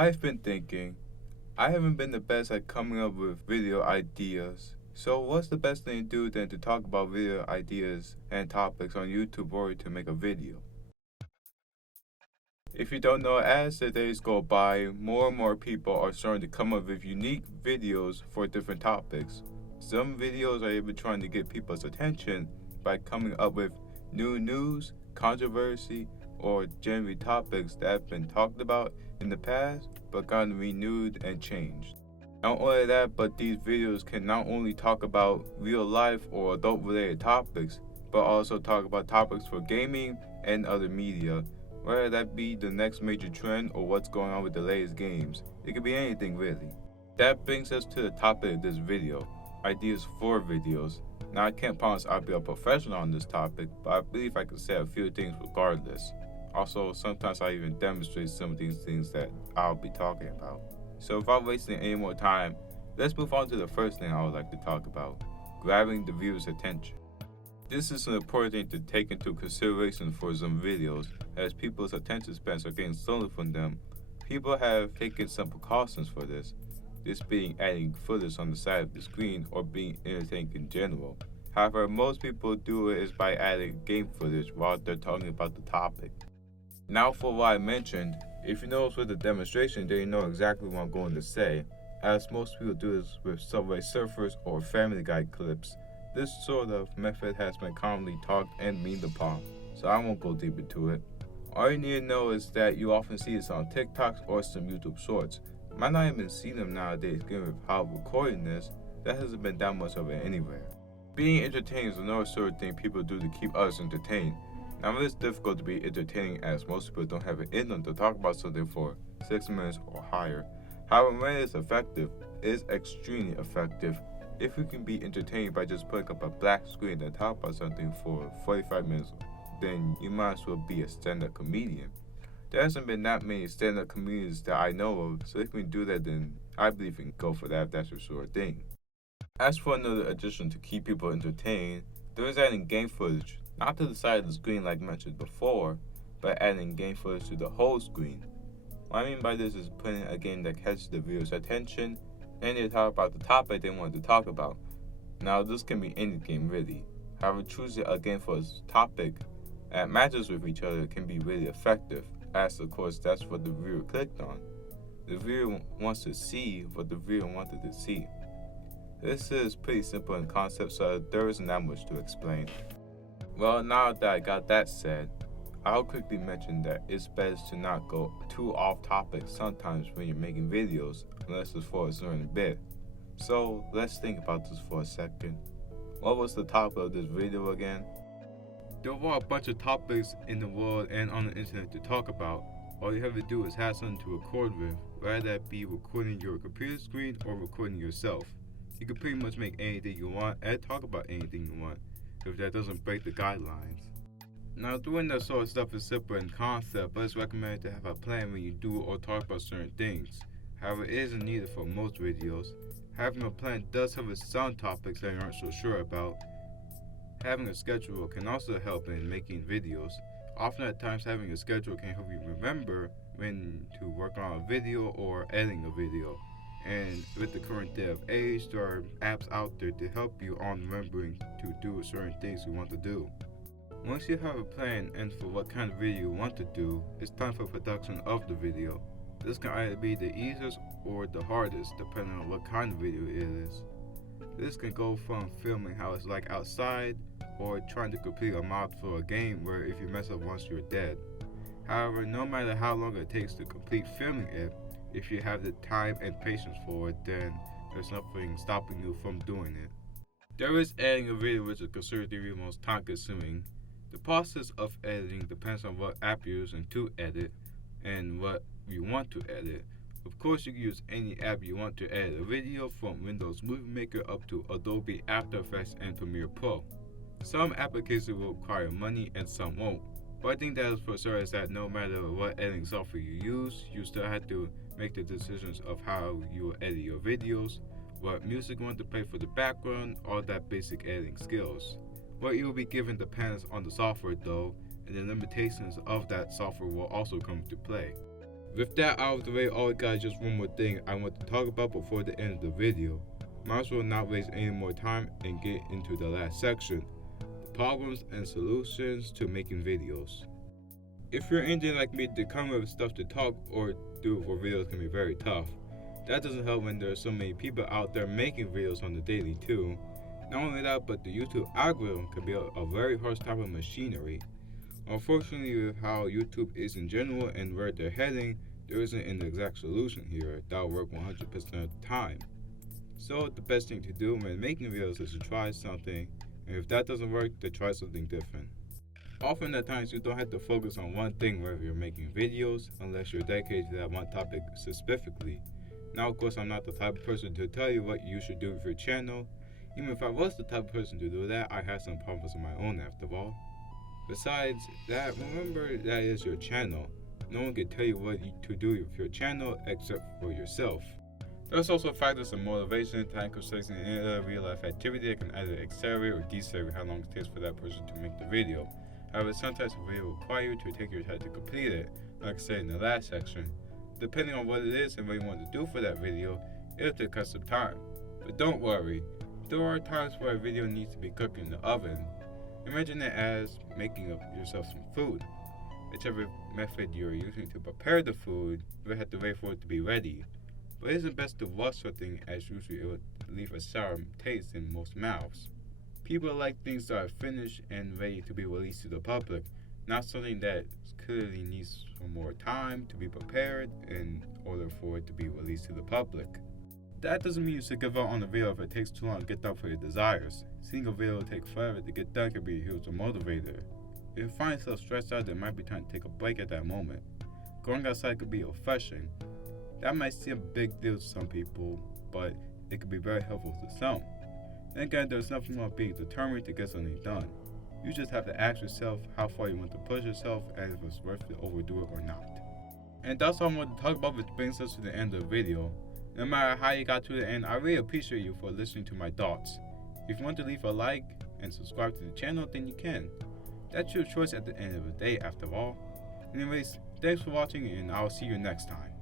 I've been thinking, I haven't been the best at coming up with video ideas. So, what's the best thing to do than to talk about video ideas and topics on YouTube or to make a video? If you don't know, as the days go by, more and more people are starting to come up with unique videos for different topics. Some videos are even trying to get people's attention by coming up with new news, controversy, or generally topics that have been talked about in the past but gotten renewed and changed. Not only that, but these videos can not only talk about real life or adult related topics, but also talk about topics for gaming and other media, whether that be the next major trend or what's going on with the latest games. It could be anything really. That brings us to the topic of this video, ideas for videos. Now I can't promise I'll be a professional on this topic, but I believe I can say a few things regardless. Also, sometimes I even demonstrate some of these things that I'll be talking about. So without wasting any more time, let's move on to the first thing I would like to talk about, grabbing the viewer's attention. This is an important thing to take into consideration for some videos, as people's attention spans are getting stolen from them. People have taken some precautions for this being adding footage on the side of the screen or being entertaining in general. However, most people do it is by adding game footage while they're talking about the topic. Now for what I mentioned, if you notice with the demonstration, then you know exactly what I'm going to say, as most people do this with Subway Surfers or Family Guy clips. This sort of method has been commonly talked and memed upon, so I won't go deep into it. All you need to know is that you often see this on TikToks or some YouTube shorts. Might not even see them nowadays given how recording this, that hasn't been that much of it anywhere. Being entertaining is another sort of thing people do to keep others entertained. Now it is difficult to be entertaining as most people don't have it in them to talk about something for 6 minutes or higher. However, when it is effective, it is extremely effective. If you can be entertained by just putting up a black screen and talk about something for 45 minutes, then you might as well be a stand-up comedian. There hasn't been that many stand-up comedians that I know of, so if we can do that, then I believe we can go for that if that's your sort of thing. As for another addition to keep people entertained, there is adding game footage, not to the side of the screen like mentioned before, but adding game footage to the whole screen. What I mean by this is putting a game that catches the viewer's attention and they talk about the topic they want to talk about. Now this can be any game really. However, choosing a game for its topic that matches with each other can be really effective, as of course that's what the viewer clicked on. The viewer wants to see what the viewer wanted to see. This is pretty simple in concept, so there isn't that much to explain. Well, now that I got that said, I'll quickly mention that it's best to not go too off topic sometimes when you're making videos, unless it's for a certain bit. So let's think about this for a second. What was the topic of this video again? There are a bunch of topics in the world and on the internet to talk about. All you have to do is have something to record with, whether that be recording your computer screen or recording yourself. You can pretty much make anything you want and talk about anything you want, if that doesn't break the guidelines. Now, doing that sort of stuff is simple in concept, but it's recommended to have a plan when you do or talk about certain things. However, it isn't needed for most videos. Having a plan does cover some topics that you aren't so sure about. Having a schedule can also help in making videos. Often at times having a schedule can help you remember when to work on a video or editing a video. And with the current day of age, there are apps out there to help you on remembering to do certain things you want to do. Once you have a plan and for what kind of video you want to do, it's time for production of the video. This can either be the easiest or the hardest, depending on what kind of video it is. This can go from filming how it's like outside, or trying to complete a mod for a game where if you mess up once you're dead. However, no matter how long it takes to complete filming it, if you have the time and patience for it, then there's nothing stopping you from doing it. There is editing a video which is considered to be the most time consuming. The process of editing depends on what app you're using to edit and what you want to edit. Of course, you can use any app you want to edit a video, from Windows Movie Maker up to Adobe After Effects and Premiere Pro. Some applications will require money and some won't. But I think that is for sure is that no matter what editing software you use, you still have to make the decisions of how you will edit your videos, what music you want to play for the background, all that basic editing skills. What you will be given depends on the software though, and the limitations of that software will also come into play. With that out of the way, all guys, just one more thing I want to talk about before the end of the video. Might as well not waste any more time and get into the last section, problems and solutions to making videos. If you're anything like me, to come up with stuff to talk or do for videos can be very tough. That doesn't help when there are so many people out there making videos on the daily too. Not only that, but the YouTube algorithm can be a very harsh type of machinery. Unfortunately, with how YouTube is in general and where they're heading, there isn't an exact solution here that will work 100% of the time. So the best thing to do when making videos is to try something, and if that doesn't work, then try something different. Often at times you don't have to focus on one thing whenever you're making videos unless you're dedicated to that one topic specifically. Now of course I'm not the type of person to tell you what you should do with your channel. Even if I was the type of person to do that, I have some problems of my own after all. Besides that, remember that is your channel. No one can tell you what to do with your channel except for yourself. There's also factors of motivation, time constraints, and any other real life activity that can either accelerate or decelerate how long it takes for that person to make the video. However, sometimes a video will require you to take your time to complete it, like I said in the last section. Depending on what it is and what you want to do for that video, it'll take us some time. But don't worry, there are times where a video needs to be cooked in the oven. Imagine it as making up yourself some food. Whichever method you're using to prepare the food, you have to wait for it to be ready. But it isn't best to rush something, as usually it would leave a sour taste in most mouths. People like things that are finished and ready to be released to the public, not something that clearly needs some more time to be prepared in order for it to be released to the public. That doesn't mean you should give up on the video if it takes too long to get done for your desires. Seeing a video take forever to get done can be a huge motivator. If you find yourself stressed out, it might be time to take a break at that moment. Going outside could be refreshing. That might seem a big deal to some people, but it could be very helpful to some. Then again, there's nothing wrong with being determined to get something done. You just have to ask yourself how far you want to push yourself and if it's worth to overdo it or not. And that's all I want to talk about, which brings us to the end of the video. No matter how you got to the end, I really appreciate you for listening to my thoughts. If you want to leave a like and subscribe to the channel, then you can. That's your choice at the end of the day after all. Anyways, thanks for watching and I'll see you next time.